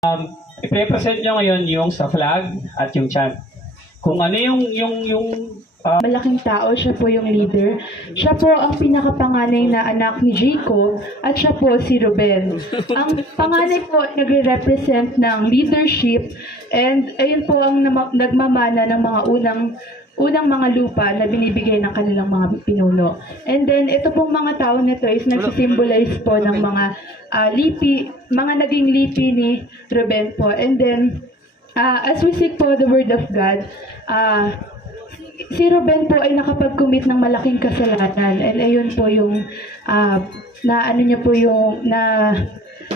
I-present nyo ngayon yung sa flag at yung chant. Kung ano Malaking tao, siya po yung leader. Siya po ang pinakapanganay na anak ni Jacob at siya po si Ruben. Ang panganay po nagre-represent ng leadership and ayun po ang nagmamana ng mga unang mga lupa na binibigay ng kanilang mga pinuno. And then ito pong mga tao nito is nagsisymbolize po ng mga mga naging lipi ni Ruben po. And then as we seek po the word of God, si Ruben po ay nakapag-commit ng malaking kasalanan, and ayun po yung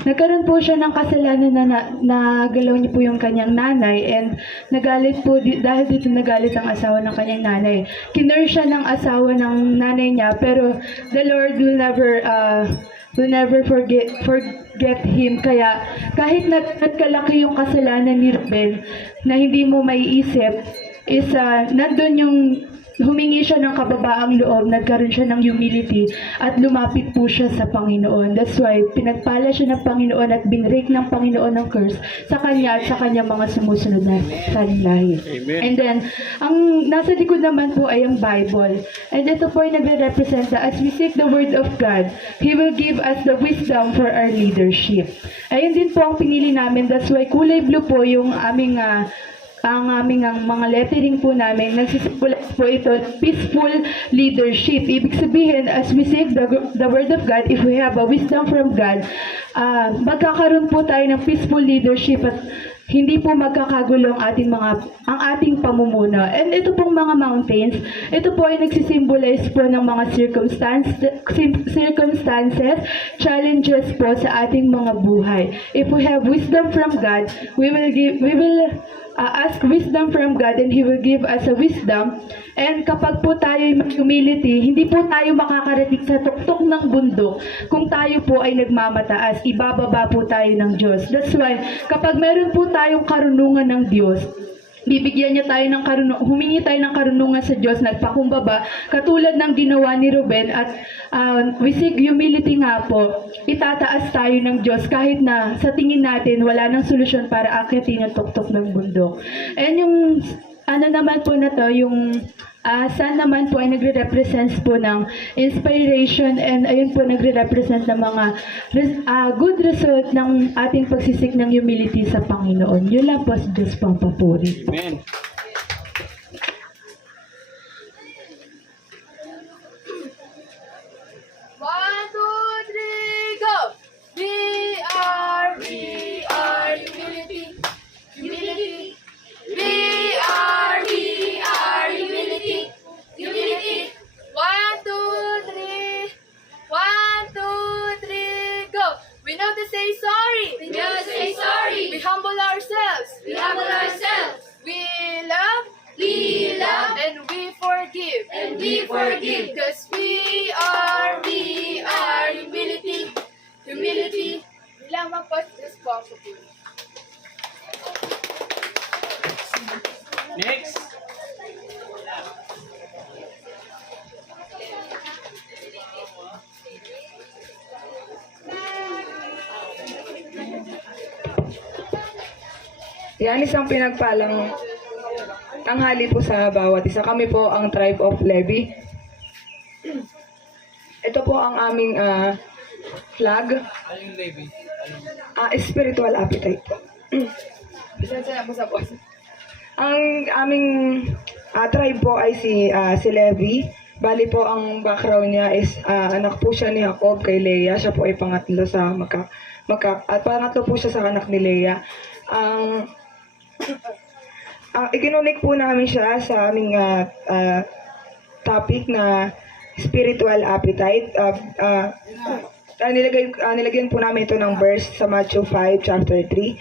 nagkaroon po siya ng kasalanan na nagalaw niya po yung kanyang nanay, and nagalit po dahil dito nagalit ang asawa ng kanyang nanay. Kinurse siya ng asawa ng nanay niya, pero the Lord will never forget him. Kaya kahit nagkalaki yung kasalanan ni Ruben na hindi mo maiisip, is nandun yung humingi siya ng kababaang loob, nagkaroon siya ng humility at lumapit po siya sa Panginoon. That's why pinagpala siya ng Panginoon at binrake ng Panginoon ng curse sa kanya at sa kanyang mga sumusunod na lahi. And then, ang nasa likod naman po ay ang Bible. And ito po ay nagre-represent na as we seek the Word of God, He will give us the wisdom for our leadership. Ayun din po ang pinili namin. That's why kulay blue po yung aming mga lettering po namin, nagsisimbolize po ito, peaceful leadership. Ibig sabihin, as we seek the Word of God, if we have a wisdom from God, magkakaroon po tayo ng peaceful leadership at hindi po magkakagulo ang ating pamumuno. And ito pong mga mountains, ito po ay nagsisimbolize po ng mga circumstances, challenges po sa ating mga buhay. If we have wisdom from God, we will ask wisdom from God and He will give us a wisdom. And kapag po tayo ay humility, hindi po tayo makakarating sa tuktok ng bundok kung tayo po ay nagmamataas. Ibababa po tayo ng Diyos. That's why, kapag meron po tayong karunungan ng Diyos, bibigyan niya tayo ng humingi tayo ng karunungan sa Diyos, nagpakumbaba, katulad ng ginawa ni Ruben, at we seek humility nga po, itataas tayo ng Diyos kahit na sa tingin natin wala nang solusyon para akitin ang tuktok ng bundok. And yung naman po na to, yung sun naman po ay nagre-represent po ng inspiration, and ayun po nagre-represent ng mga good result ng ating pagsisik ng humility sa Panginoon. Yun lang po, Diyos po ang papuri. Amen. One, two, three, go! We are humility, humility. We are humility, humility. One, two, three, go! We know to say sorry. We know to say sorry. We humble ourselves. We humble ourselves. We love. We love. And we forgive. And we forgive. Because we are humility, humility. Lamang po, Diyos po ang papuri. Next. Yan isang pinagpalang tanghali po sa bawat isa. Kami po ang tribe of Levi. Ito po ang aming flag. Spiritual appetite po. Bisaya po sa boss. Ang aming tribe po ay si Levi. Bali po ang background niya is anak po siya ni Jacob kay Leah. Siya po ay pangatlo sa at pangatlo po siya sa anak ni Leah. Ikinunik po namin siya sa aming topic na spiritual appetite. Nilagyan po namin ito ng verse sa Matthew 5, chapter 3.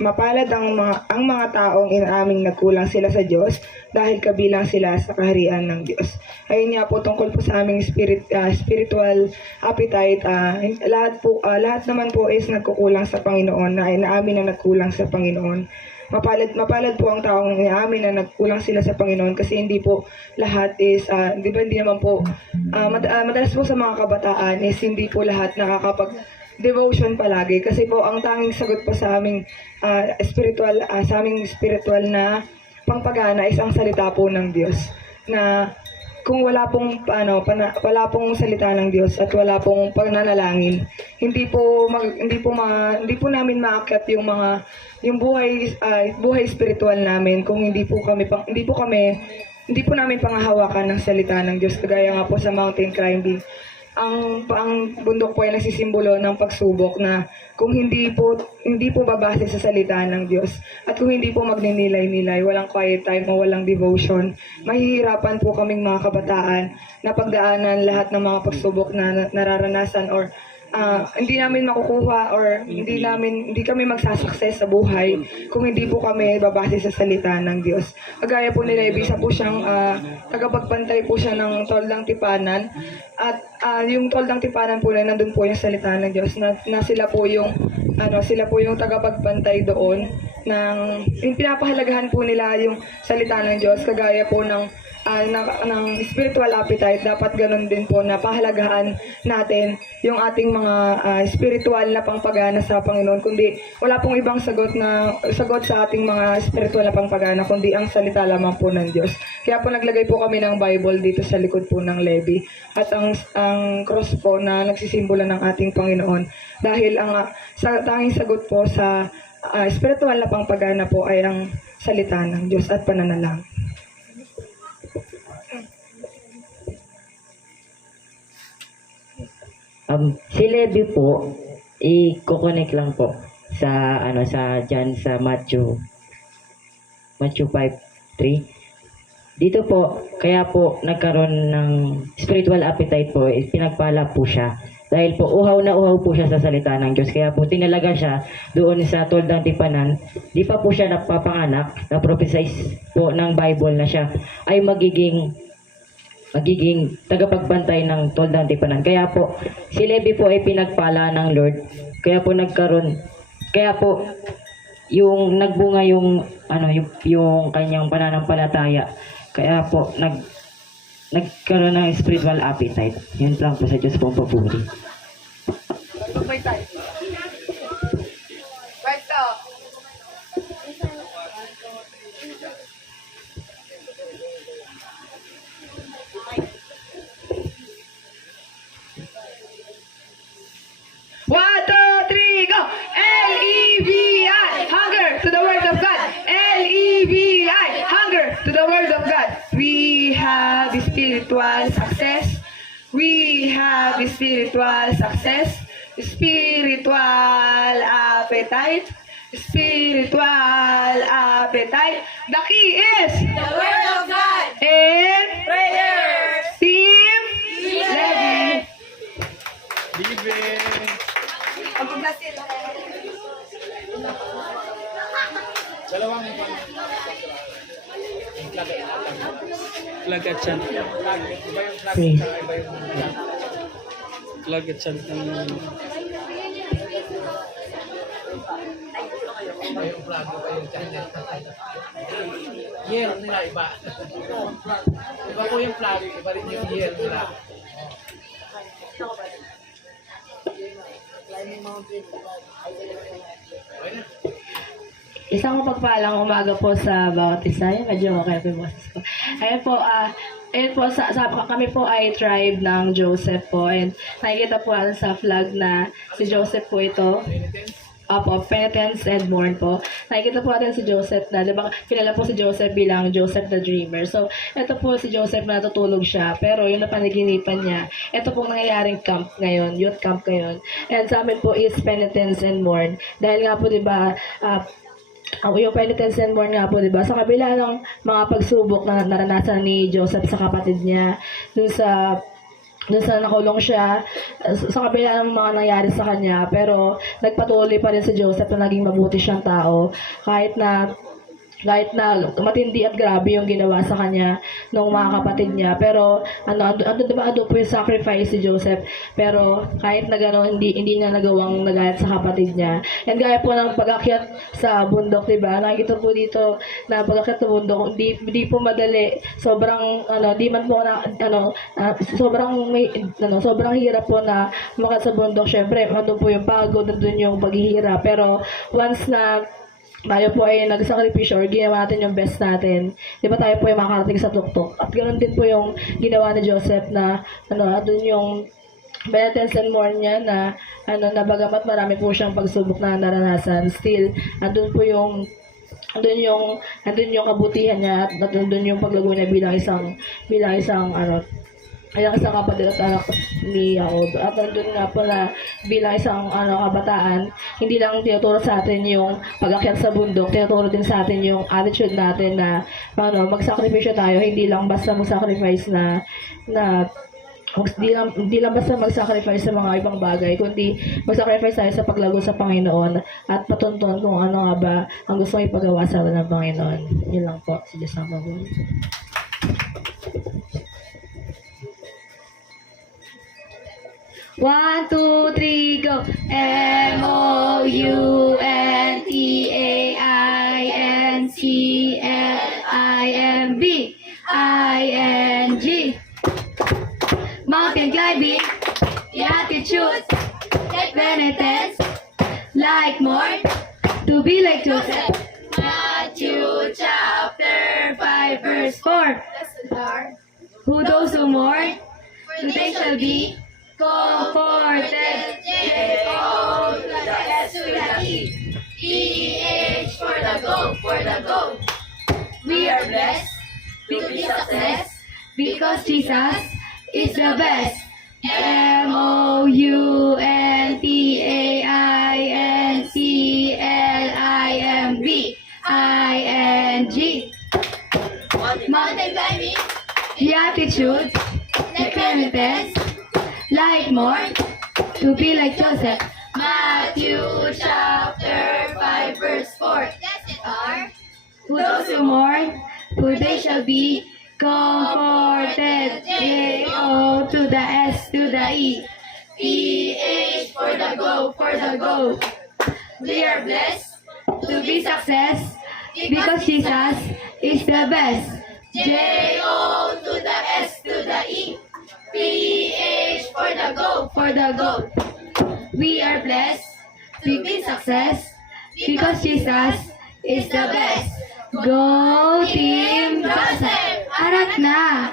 Mapalad ang mga taong inaaming nagkulang sila sa Diyos dahil kabilang sila sa kaharian ng Diyos. Ayun nga po tungkol po sa aming spiritual appetite. Lahat naman po is nagkukulang sa Panginoon, na inaamin na nagkulang sa Panginoon. Mapalad po ang taong inaamin na nagkulang sila sa Panginoon, kasi hindi po lahat is, hindi naman po, madalas po sa mga kabataan is hindi po lahat devotion palagi. Kasi po, ang tanging sagot po sa aming spiritual na pangpagana is ang salita po ng Diyos. Na kung wala pong wala pong salita ng Diyos at wala pong pananalangin, hindi po namin maakyat yung buhay spiritual namin kung hindi po namin pangahawakan ng salita ng Diyos. Kagaya nga po sa mountain climbing, ang bundok po ay nagsisimbolo ng pagsubok na kung hindi po babase sa salita ng Diyos at kung hindi po magninilay-nilay, walang quiet time o walang devotion, mahihirapan po kaming mga kabataan na pagdaanan lahat ng mga pagsubok na nararanasan or hindi namin makukuha or hindi kami magsasucess sa buhay kung hindi po kami babase sa salita ng Diyos. Kagaya po ni Levi, isa po siyang tagapagbantay po siya ng toldang tipanan at yung toldang tipanan po na nandun po yung salita ng Diyos na sila po yung tagapagbantay doon yung pinapahalagahan po nila yung salita ng Diyos kagaya po ng spiritual appetite. Dapat ganun din po na pahalagahan natin yung ating mga spiritual na pangpagana sa Panginoon, kundi wala pong ibang sagot sa ating mga spiritual na pangpagana kundi ang salita lamang po ng Diyos. Kaya po naglagay po kami ng Bible dito sa likod po ng Levi at ang cross po na nagsisimbolo ng ating Panginoon, dahil ang tanging sagot po sa spiritual na pangpagana po ay ang salita ng Diyos at pananalangin. Si Levi po, i-connect lang po sa Matthew 5:3. Dito po, kaya po nagkaroon ng spiritual appetite po, pinagpala po siya. Dahil po uhaw na uhaw po siya sa salita ng Diyos. Kaya po tinalaga siya doon sa toldang tipanan. Di pa po siya napapanganak, na-prophesize po ng Bible na siya ay magiging tagapagbantay ng toldang tipanan. Kaya po, si Levi po ay pinagpala ng Lord. Kaya po yung nagbunga yung kanyang pananampalataya. Kaya po nagkaroon ng spiritual appetite. Yun lang po sa Diyos pong papuri. One, two, three, go! L-E-V-I, hunger to the word of God. L-E-V-I, hunger to the word of God. We have spiritual success. We have spiritual success. Spiritual appetite. Spiritual appetite. The key is The Word of God. and Prayers. Team Levi. Lagat siya. Praise. Lagat siya. Year nila iba. Iba po yung flag, iba rin yung year nila. Isang mapagpalang umaga po sa bawat isa. Medyo okay po yung boses ko. Ayun po, kami po ay tribe ng Joseph po. And nakikita po natin sa flag na si Joseph po ito. Opo, penitence and mourn po. Nakikita po natin si Joseph na, di ba, kilala po si Joseph bilang Joseph the Dreamer. So, ito po si Joseph na natutulog siya, pero yung napanaginipan niya, ito pong nangyayaring camp ngayon, youth camp ngayon. And sa amin po is penitence and mourn. Dahil nga po, di ba, yung penitence and mourn nga po, di ba, sa kabila ng mga pagsubok na naranasan ni Joseph sa kapatid niya, dun sa nakulong siya, sa kabila ng mga nangyari sa kanya, pero nagpatuloy pa rin si Joseph na naging mabuti siyang tao, kahit na kahit na matindi at grabe yung ginawa sa kanya ng mga kapatid niya. Pero ando po yung sacrifice si Joseph. Pero kahit na gano'n, hindi niya nagawang nagalit sa kapatid niya. And gaya po ng pag-akyat sa bundok, diba? Nakikita po dito na pag-akyat sa bundok, hindi po madali. Sobrang di man po sobrang hirap po na umakyat sa bundok. Syempre, andun po yung pagod, andun yung paghihirap. Pero once na tayo po ay nagsakripisyo or ginawa natin yung best natin, di ba tayo po ay makakarating sa tuktok. At ganoon din po yung ginawa ni Joseph na doon yung benefits and more niya na na bagamat marami po siyang pagsubok na naranasan, still andun po yung andun yung kabutihan niya at andun yung paglago niya bilang isang isang kapatid at anak ni Jacob. At nandun nga po na bilang isang kabataan, hindi lang tinuturo sa atin yung pag-akyat sa bundok, tinuturo din sa atin yung attitude natin na magsakripisyo tayo, hindi lang basta mag-sacrifice hindi lang basta mag-sacrifice sa mga ibang bagay, kundi mag-sacrifice tayo sa paglago sa Panginoon at patunton kung ano nga ba ang gusto mong ipagawa sa atin ng Panginoon. Yun lang po. Si Diyos ang mabuhay. 1, 2, 3, go! MOUNTAINCLIMB ING Mountain climbing, the attitude, take penitence, like more, to be like Joseph. Matthew chapter 5 verse 4. Who those who mourn, for they shall be comforted. J-O to the S to the E. P-H for the go, for the go. We are blessed to be success because Jesus is the best. MOUNTAINCLIMB ING Mountain climbing, the attitude, the penitence, like more, to be like Joseph. Matthew chapter 5 verse 4. Who those who mourn, for they shall be comforted. J-O to the S to the E. P-H for the go, for the go. We are blessed to be success because Jesus is the best. J-O to the S to the E. P-H for the go, for the go. We are blessed to be success because Jesus is the best. Go Team Joseph! Arat na!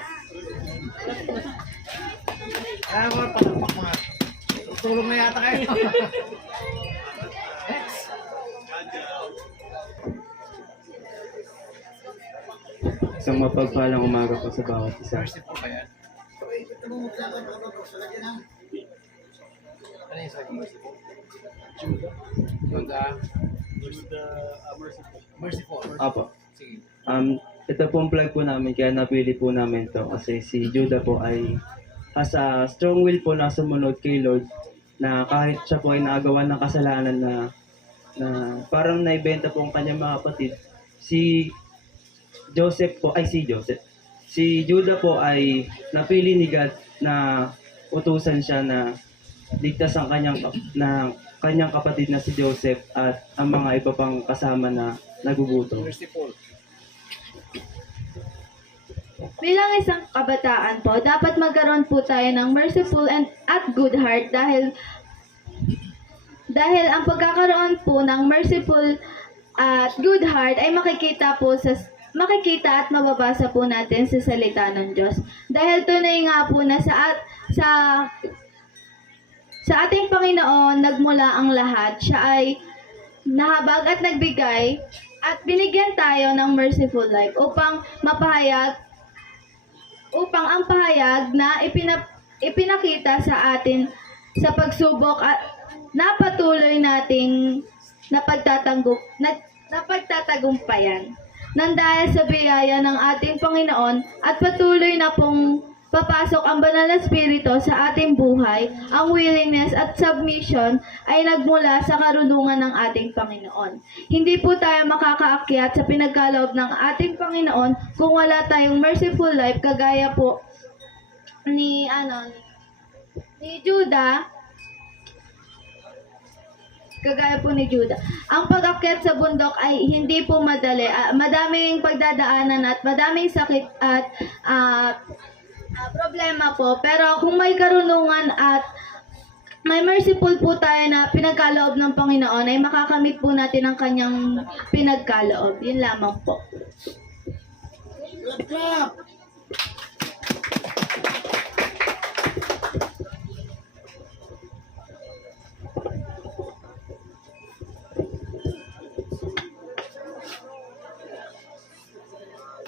Kaya mo, pagpapak mga. Tulong na yata kayo. Isang mapagpalang umaga po sa bawat isa. Mercy po kaya. Ano yung sabi? Mercy po? Mercy po. Apo. Sige. Ito pong vlog po namin, kaya napili po namin to kasi si Judah po ay has a strong will po na sumunod kay Lord na kahit siya po ay nagawa ng kasalanan na parang naibenta po ang kanyang mga kapatid. Si Judah po ay napili ni God na utusan siya na ligtas ang kanyang kapatid na si Joseph at ang mga iba pang kasama na nagugutom. Mercy po. Bilang isang kabataan po, dapat magkaroon po tayo ng merciful and at good heart dahil ang pagkakaroon po ng merciful at good heart ay makikita at mababasa po natin sa salita ng Diyos. Dahil tunay nga po na sa ating Panginoon nagmula ang lahat, siya ay nahabag at nagbigay at binigyan tayo ng merciful life upang ang pahayag na ipinakita sa atin sa pagsubok at napatuloy nating napagtatagumpayan nang dahil sa biyaya ng ating Panginoon at patuloy na pong papasok ang banal na spirito sa ating buhay, ang willingness at submission ay nagmula sa karunungan ng ating Panginoon. Hindi po tayo makakaakyat sa pinagkaloob ng ating Panginoon kung wala tayong merciful life kagaya po ni Judah. Kagaya po ni Judah. Ang pag-akyat sa bundok ay hindi po madali. Madaming pagdadaanan at madaming sakit at problema po. Pero kung may karunungan at may merciful po tayo na pinagkaloob ng Panginoon, ay makakamit po natin ang kanyang pinagkaloob. Yun lamang po.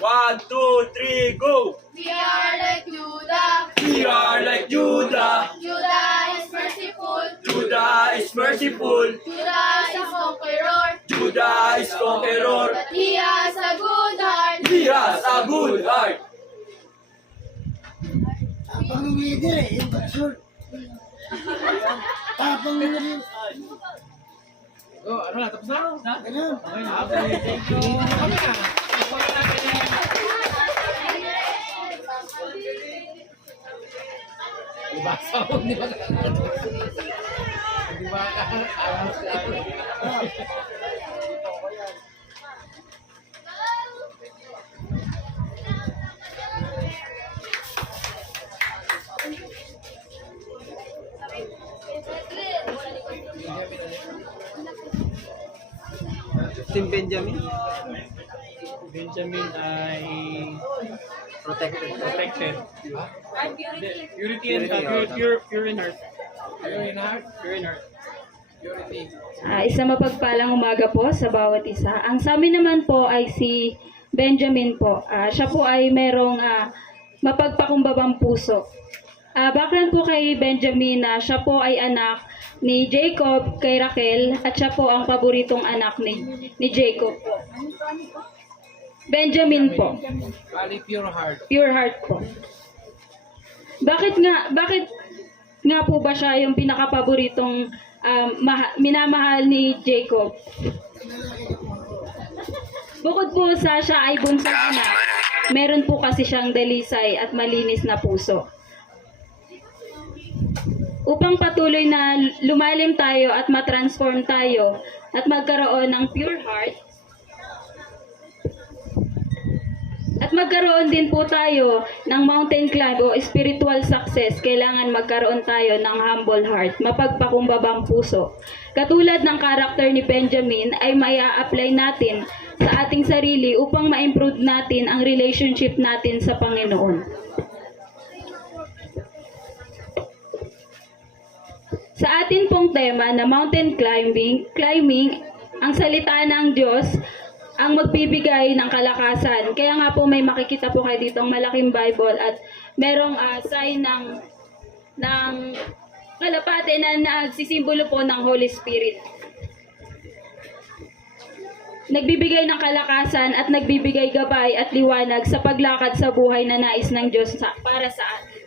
One, two, three, go! We are like Judah. We are like Judah. Judah is merciful. Judah is merciful. Judah is a conqueror. Judah is conqueror. But he has a good heart. He has a good heart. Oh, ano na? Tapos na? Okay na. Okay, thank you. Okay na. Ibasa mo, di ba? Di ba? Si Benjamin. Benjamin ay protected. Purity and pure in heart. Pure in heart. Pure in heart. Purity. Isang mapagpalang umaga po sa bawat isa. Ang sa amin naman po ay si Benjamin po. Siya po ay merong mapagpakumbabang puso. Background po kay Benjamin na siya po ay anak ni Jacob kay Raquel at siya po ang paboritong anak ni Jacob po. Benjamin po. Bali, pure heart. Pure heart po. Bakit nga po ba siya yung pinakapaboritong minamahal ni Jacob? Bukod po sa siya ay bunsong anak, meron po kasi siyang dalisay at malinis na puso. Upang patuloy na lumalim tayo at matransform tayo at magkaroon ng pure heart, at magkaroon din po tayo ng mountain climb o spiritual success, kailangan magkaroon tayo ng humble heart, mapagpakumbabang puso. Katulad ng karakter ni Benjamin ay maya-apply natin sa ating sarili upang ma-improve natin ang relationship natin sa Panginoon. Sa atin pong tema na mountain climbing, ang salita ng Diyos ang magbibigay ng kalakasan. Kaya nga po may makikita po kayo dito ang malaking Bible at merong sign ng kalapate na nagsisimbolo po ng Holy Spirit. Nagbibigay ng kalakasan at nagbibigay gabay at liwanag sa paglakad sa buhay na nais ng Diyos para sa atin.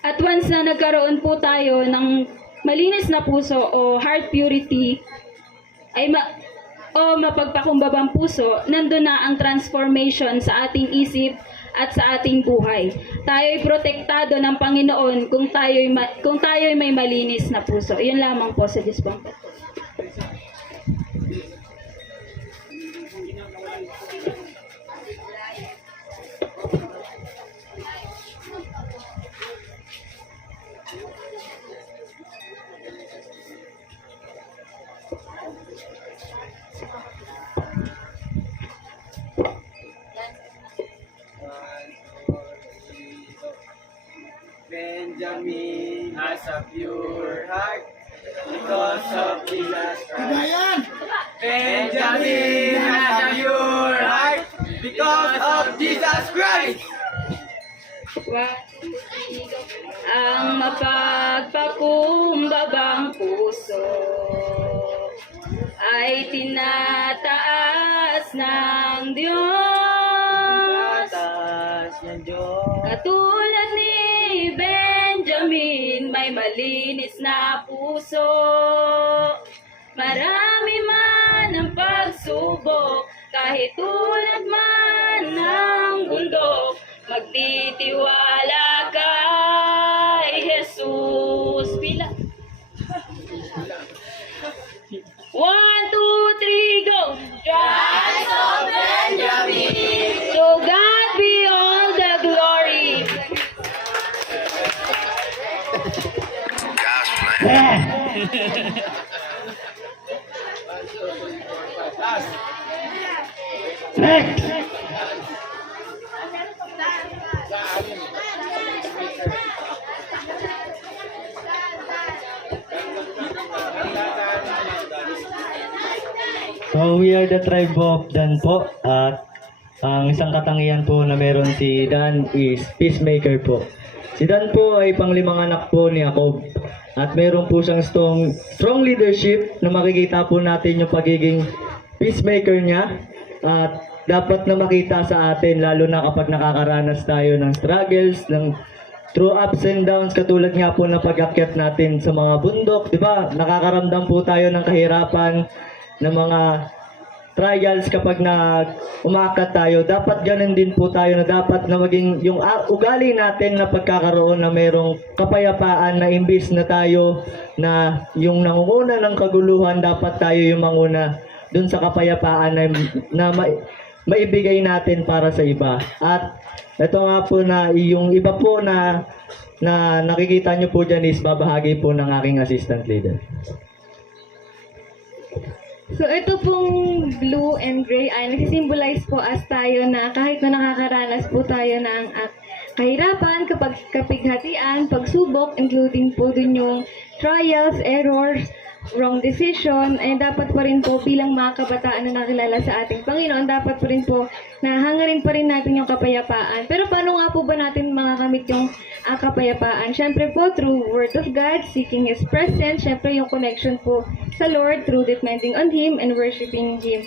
At once na nagkaroon po tayo ng malinis na puso o heart purity, o mapagpakumbabang puso, nandun na ang transformation sa ating isip at sa ating buhay. Tayo'y protektado ng Panginoon kung tayo'y may malinis na puso. Yun lamang po sa Dispampat. Benjamin has a pure heart because of Jesus Christ. Benjamin has a pure heart because of Jesus Christ. Ang mapagpakumbabang puso ay tinataas ng Diyos. Taas ng Diyos. At Katulad ni Benjamin, may malinis na puso. Marami man ang pagsubok, kahit tulad man ng bundok, magtitiwala kay Jesus. Pila. 1, 2, 3, go! Rise of Benjamin. To God be all the glory. So we are the tribe of Dan po, at ang isang katangian po na meron si Dan is peacemaker po. Si Dan po ay panglimang anak po ni Jacob, at meron po siyang strong leadership na makikita po natin yung pagiging peacemaker niya, at dapat na makita sa atin lalo na kapag nakakaranas tayo ng struggles, ng through ups and downs, katulad nga po na pag-akyat natin sa mga bundok, di ba? Nakakaramdam po tayo ng kahirapan, ng mga trials kapag umaakyat tayo. Dapat ganun din po tayo, na dapat na maging yung ugali natin na pagkakaroon na merong kapayapaan, na imbis na tayo na yung nangunguna ng kaguluhan, dapat tayo yung manguna dun sa kapayapaan na maibigay natin para sa iba. At ito nga po na yung iba po na nakikita nyo po dyan is babahagi po ng aking assistant leader. So ito pong blue and gray ay nagsisimbolize po as tayo na kahit na nakakaranas po tayo ng kahirapan, kapighatian, pagsubok, including po dun yung trials, errors, wrong decision, ay dapat pa rin po bilang mga kabataan na nakilala sa ating Panginoon, dapat pa rin po na hangarin pa rin natin yung kapayapaan. Pero paano nga po ba natin makakamit yung kapayapaan? Siyempre po, through Word of God, seeking His presence, siyempre yung connection po sa Lord through depending on Him and worshiping Him.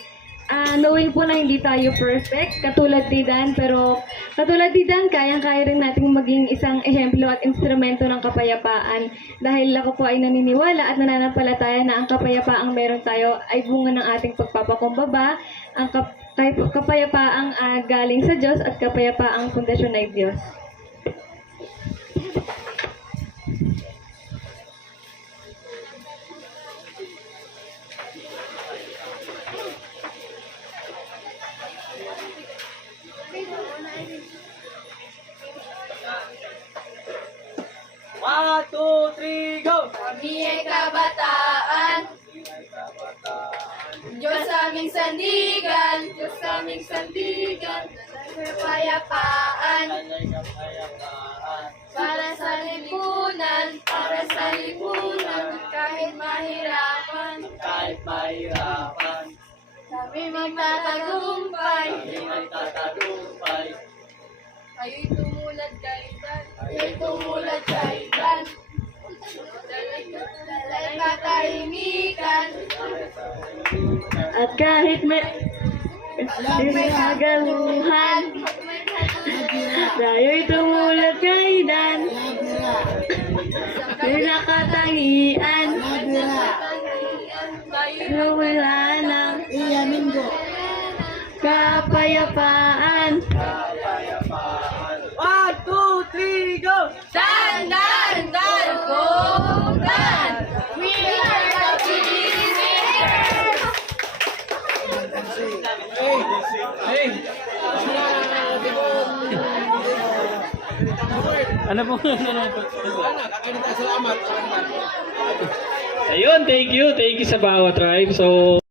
Knowing po na hindi tayo perfect, katulad ni Dan, pero katulad ni Dan, kayang-kaya rin nating maging isang ehemplo at instrumento ng kapayapaan. Dahil ako po ay naniniwala at nananampalataya na ang kapayapaang meron tayo ay bunga ng ating pagpapakumbaba, ang kapayapaang galing sa Diyos at kapayapaang pundasyon ng Diyos. Kami ay kabataan. Diyos aming sandigan. Diyos aming sandigan. Kapayapaan. Para sa lipunan. Para sa lipunan. Kahit mahirapan. Kahit mahirapan. Kami magtatagumpay. Kami magtatagumpay. Kayo'y tumulad kay Dan. Kayo'y tumulad kay Dan. Dalay katahimikan. At kahit may kagaluhan, tayo'y tumulad kay Dan. May nakatangian, wala ng kapayapaan. 1, 2, 3, go! Dan, Dan, Dan, go, Dan! We are the peacemakers! Ano po? Ayun, thank you sa bawat tribe. So